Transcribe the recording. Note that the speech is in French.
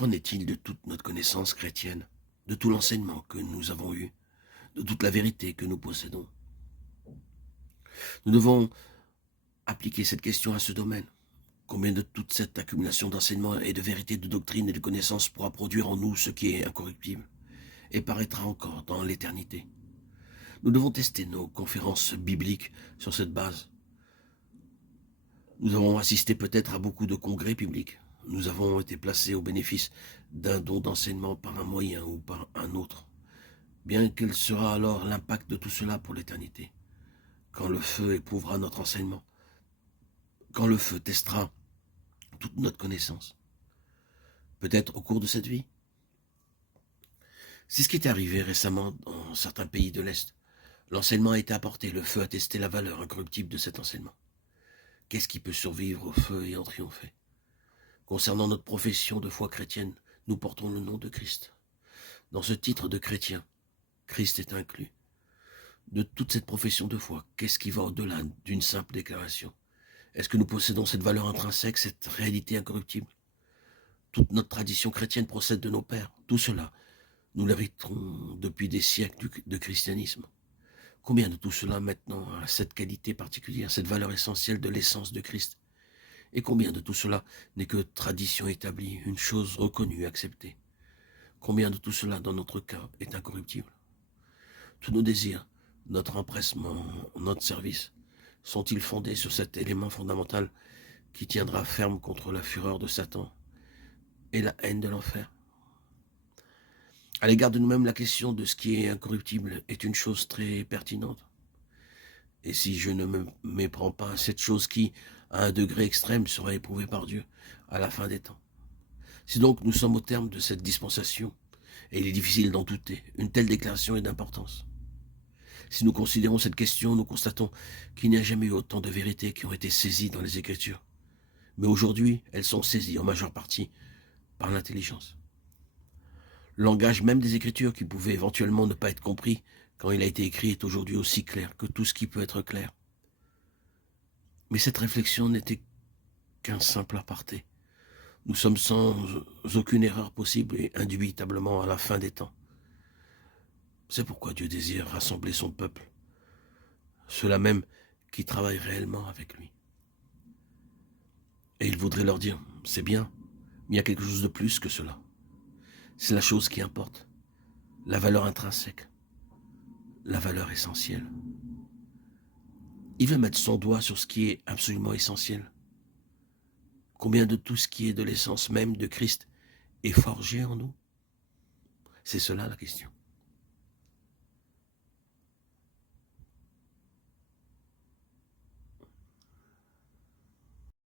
Qu'en est-il de toute notre connaissance chrétienne, de tout l'enseignement que nous avons eu, de toute la vérité que nous possédons? Nous devons appliquer cette question à ce domaine. Combien de toute cette accumulation d'enseignements et de vérité, de doctrine et de connaissances pourra produire en nous ce qui est incorruptible et paraîtra encore dans l'éternité? Nous devons tester nos conférences bibliques sur cette base. Nous avons assisté peut-être à beaucoup de congrès bibliques. Nous avons été placés au bénéfice d'un don d'enseignement par un moyen ou par un autre. Bien quel sera alors l'impact de tout cela pour l'éternité? Quand le feu éprouvera notre enseignement, quand le feu testera toute notre connaissance, peut-être au cours de cette vie. C'est ce qui est arrivé récemment dans certains pays de l'Est. L'enseignement a été apporté, le feu a testé la valeur incorruptible de cet enseignement. Qu'est-ce qui peut survivre au feu et en triompher? Concernant notre profession de foi chrétienne, nous portons le nom de Christ. Dans ce titre de chrétien, Christ est inclus. De toute cette profession de foi, qu'est-ce qui va au-delà d'une simple déclaration? Est-ce que nous possédons cette valeur intrinsèque, cette réalité incorruptible? Toute notre tradition chrétienne procède de nos pères. Tout cela, nous l'hériterons depuis des siècles de christianisme. Combien de tout cela maintenant a cette qualité particulière, cette valeur essentielle de l'essence de Christ? Et combien de tout cela n'est que tradition établie, une chose reconnue, acceptée? Combien de tout cela, dans notre cas, est incorruptible? Tous nos désirs, notre empressement, notre service, sont-ils fondés sur cet élément fondamental qui tiendra ferme contre la fureur de Satan et la haine de l'enfer? À l'égard de nous-mêmes, la question de ce qui est incorruptible est une chose très pertinente. Et si je ne me méprends pas à cette chose qui, à un degré extrême, sera éprouvée par Dieu à la fin des temps? Si donc nous sommes au terme de cette dispensation, et il est difficile d'en douter, une telle déclaration est d'importance. Si nous considérons cette question, nous constatons qu'il n'y a jamais eu autant de vérités qui ont été saisies dans les Écritures. Mais aujourd'hui, elles sont saisies en majeure partie par l'intelligence. Le langage même des Écritures, qui pouvait éventuellement ne pas être compris quand il a été écrit, est aujourd'hui aussi clair que tout ce qui peut être clair. Mais cette réflexion n'était qu'un simple aparté. Nous sommes sans aucune erreur possible et indubitablement à la fin des temps. C'est pourquoi Dieu désire rassembler son peuple, ceux-là même qui travaillent réellement avec lui. Et il voudrait leur dire, c'est bien, mais il y a quelque chose de plus que cela. C'est la chose qui importe, la valeur intrinsèque, la valeur essentielle. Il veut mettre son doigt sur ce qui est absolument essentiel. Combien de tout ce qui est de l'essence même de Christ est forgé en nous? C'est cela la question.